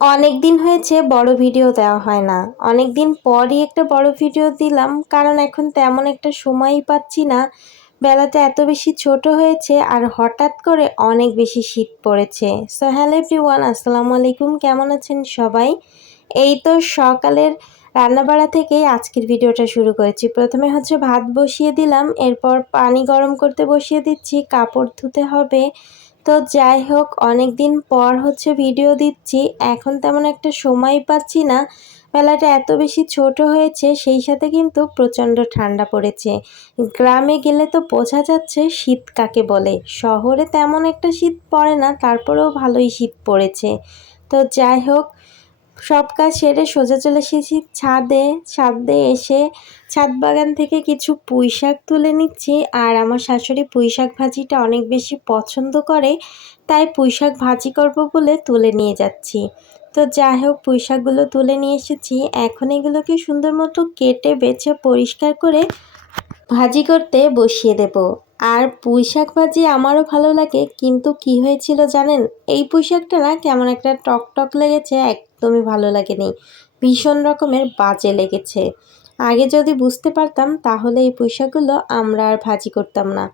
অনেক দিন হয়েছে বড় ভিডিও দেওয়া হয় না। অনেক দিন পরই একটা বড় ভিডিও দিলাম, কারণ এখন তেমন একটা সময়ই পাচ্ছি না। বেলাটা এত বেশি ছোট হয়েছে আর হঠাৎ করে অনেক বেশি শীত পড়েছে। সো হ্যালো এভরিওয়ান আসসালামু আলাইকুম, কেমন আছেন সবাই? এই তো সকালের রান্নাবাড়া থেকেই আজকের ভিডিওটা শুরু করেছি। প্রথমে হচ্ছে ভাত বসিয়ে দিলাম, এরপর পানি গরম করতে বসিয়ে দিচ্ছি, কাপড় ধুতে হবে। তো যাই হোক অনেক দিন পর হচ্ছে ভিডিও দিচ্ছি। এখন তেমন একটা সময় পাচ্ছি না। বেলাটা এত বেশি ছোট হয়েছে, সেই সাথে কিন্তু প্রচণ্ড ঠান্ডা পড়েছে। গ্রামে গেলে তো বোঝা যাচ্ছে শীত কাকে বলে। শহরে তেমন একটা শীত পড়ে না, তারপরেও ভালোই শীত পড়েছে। তো যাই হোক সব কাজ সেরে সোজা চলে এসেছি। ছাদে ছাদে এসে ছাদ বাগান থেকে কিছু পুঁই শাক তুলে নিচ্ছি। আর আমার শাশুড়ি পুঁই শাক ভাজিটা অনেক বেশি পছন্দ করে, তাই পুঁই শাক ভাজি করব বলে তুলে নিয়ে যাচ্ছি। তো যাই হোক পুঁই শাকগুলো তুলে নিয়ে এসেছি। এখন এগুলোকে সুন্দর মতো কেটে, বেছে, পরিষ্কার করে ভাজি করতে বসিয়ে দেব। আর পুঁই শাক ভাজি আমারও ভালো লাগে, কিন্তু কি হয়েছিল জানেন? এই পুঁই শাকটা না কেমন একটা টক টক লেগেছে, একদমই ভালো লাগেনি। ভীষণ রকমের বাজে লেগেছে। আগে যদি বুঝতে পারতাম, তাহলে এই পুঁই শাকগুলো আমরা আর ভাজি করতাম না।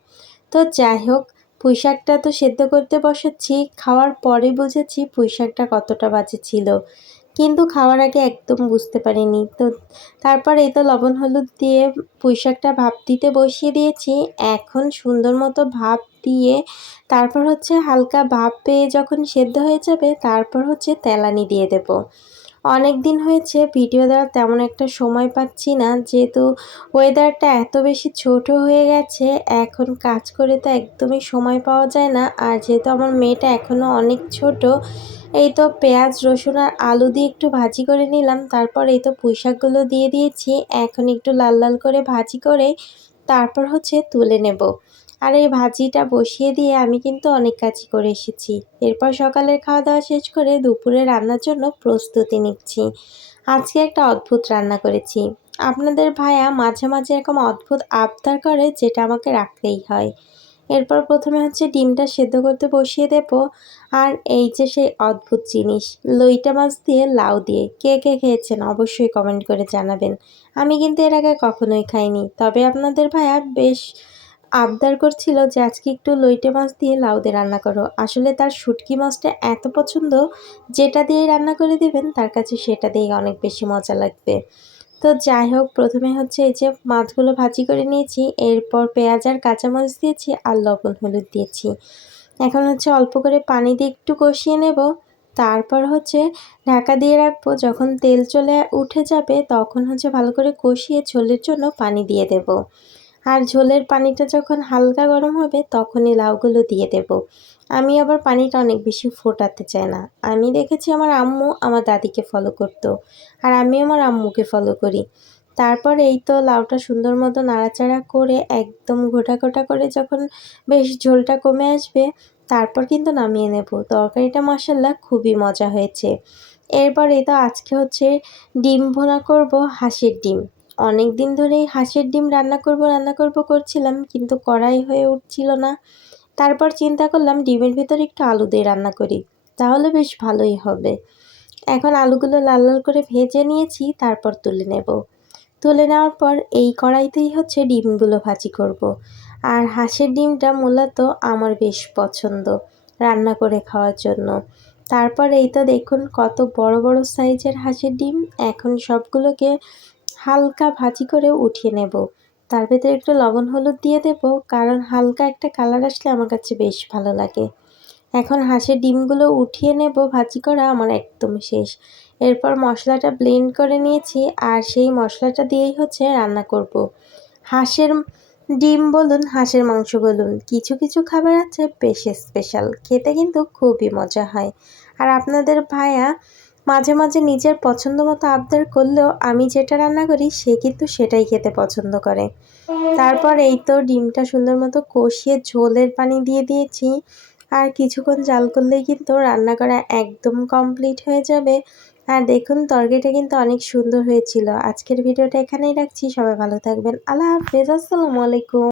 তো যাই হোক পুঁই শাকটা তো সেদ্ধ করতে বসাচ্ছি খাওয়ার পরে বুঝেছি পুঁই শাকটা কতটা বাজে ছিল। কিন্তু খাওয়ার আগে একদম বুঝতে পারিনি। তো তারপর এই তো লবণ হলুদ দিয়ে পুঁইশাকটা ভাপ দিতে বসিয়ে দিয়েছি। এখন সুন্দর মতো ভাপ দিয়ে তারপর হচ্ছে হালকা ভাপ পেয়ে যখন সেদ্ধ হয়ে যাবে, তারপর হচ্ছে তেলানি দিয়ে দেব। অনেক দিন হয়েছে, ভিডিও দেওয়ার তেমন একটা সময় পাচ্ছি না। যেহেতু ওয়েদারটা এত বেশি ছোট হয়ে গেছে, এখন কাজ করে তো একদমই সময় পাওয়া যায় না। আর যেহেতু আমার মেয়েটা এখনও অনেক ছোট, এই তো পেঁয়াজ, রসুন আর আলু দিয়ে একটু ভাজি করে নিলাম। তারপর এই তো পুঁই শাকগুলো দিয়ে দিয়েছি। এখন একটু লাল লাল করে ভাজি করে তারপর হচ্ছে তুলে নেব। আর এই ভাজিটা বসিয়ে দিয়ে আমি কিন্তু অনেক কাজই করে এসেছি। এরপর সকালের খাওয়া দাওয়া শেষ করে দুপুরে রান্নার জন্য প্রস্তুতি নিচ্ছি। আজকে একটা অদ্ভুত রান্না করেছি। আপনাদের ভাইয়া মাঝে মাঝে এরকম অদ্ভুত আবদার করে যেটা আমাকে রাখতেই হয়। এরপর প্রথমে হচ্ছে ডিমটা সেদ্ধ করতে বসিয়ে দেব আর এই যে সেই অদ্ভুত জিনিস, লইটা মাছ দিয়ে লাউ দিয়ে। কে কে খেয়েছেন অবশ্যই কমেন্ট করে জানাবেন। আমি কিন্তু এর আগে কখনোই খাইনি। তবে আপনাদের ভাইয়া বেশ আবদার করছিল যে আজকে একটু লইটে মাছ দিয়ে লাউ দিয়ে রান্না করো। আসলে তার শুটকি মাছটা এত পছন্দ, যেটা দিয়েই রান্না করে দেবেন, তার কাছে সেটা দিয়েই অনেক বেশি মজা লাগবে। তো যাই হোক, প্রথমে হচ্ছে এই যে মাছগুলো ভাজি করে নিয়েছি, এরপর পেঁয়াজ আর কাঁচামরিচ দিয়েছি আর লবণ হলুদ দিয়েছি। এখন হচ্ছে অল্প করে পানি দিয়ে একটু কষিয়ে নেব। তারপর হচ্ছে ঢাকা দিয়ে রাখব। যখন তেল চলে উঠে যাবে, তখন হচ্ছে ভালো করে কষিয়ে ছোলের জন্য পানি দিয়ে দেব। আর ঝোলের পানিটা যখন হালকা গরম হবে, তখনই লাউগুলো দিয়ে দেব। আমি আবার পানিটা অনেক বেশি ফোটাতে চাই না। আমি দেখেছি আমার আম্মু আমার দাদিকে ফলো করতো আর আমি আমার আম্মুকে ফলো করি। তারপর এই তো লাউটা সুন্দর মতো নাড়াচাড়া করে একদম ঘোটা ঘোটা করে যখন বেশ ঝোলটা কমে আসবে, তারপর কিন্তু নামিয়ে নেব। তরকারিটা মশাল্লা খুবই মজা হয়েছে। এরপর এই তো আজকে হচ্ছে ডিম ভোনা করব, হাঁসের ডিম। অনেক দিন ধরেই হাঁসের ডিম রান্না করব রান্না করব করছিলাম, কিন্তু কড়াই হয়ে উঠছিল না। তারপর চিন্তা করলাম ডিমের ভিতরে একটু আলু দিয়ে রান্না করি, তাহলে বেশ ভালোই হবে। এখন আলুগুলো লাল লাল করে ভেজে নিয়েছি, তারপর তুলে নেব। তুলে নেওয়ার পর এই কড়াইতেই হচ্ছে ডিমগুলো ভাজি করব। আর হাঁসের ডিমটা মূলত আমার বেশ পছন্দ রান্না করে খাওয়ার জন্য। তারপর এই তো দেখুন কত বড় বড় সাইজের হাঁসের ডিম, এখন সবগুলোকে হালকা ভাজি করে উঠিয়ে নেব। তার ভেতরে একটু লবণ হলুদ দিয়ে দেব, কারণ হালকা একটা কালার আসলে আমার কাছে বেশ ভালো লাগে। এখন হাঁসের ডিমগুলো উঠিয়ে নেব, ভাজি করা আমার একদম শেষ। এরপর মশলাটা ব্লেন্ড করে নিয়েছি, আর সেই মশলাটা দিয়েই হচ্ছে রান্না করব। হাঁসের ডিম বলুন, হাঁসের মাংস বলুন, কিছু কিছু খাবার আছে বেশ স্পেশাল খেতে কিন্তু খুবই মজা হয়। আর আপনাদের ভাইয়া মাঝে মাঝে নিজের পছন্দ মতো আবদার করলেও আমি যেটা রান্না করি, সে কিন্তু সেটাই খেতে পছন্দ করে। তারপর এই তো ডিমটা সুন্দর মতো কষিয়ে ঝোলের পানি দিয়ে দিয়েছি। আর কিছুক্ষণ জাল করলেই কিন্তু রান্না করা একদম কমপ্লিট হয়ে যাবে। আর দেখুন, তরকারিটা কিন্তু অনেক সুন্দর হয়েছিল। আজকের ভিডিওটা এখানেই রাখছি। সবাই ভালো থাকবেন। আল্লাহ হাফেজ। আসসালামু আলাইকুম।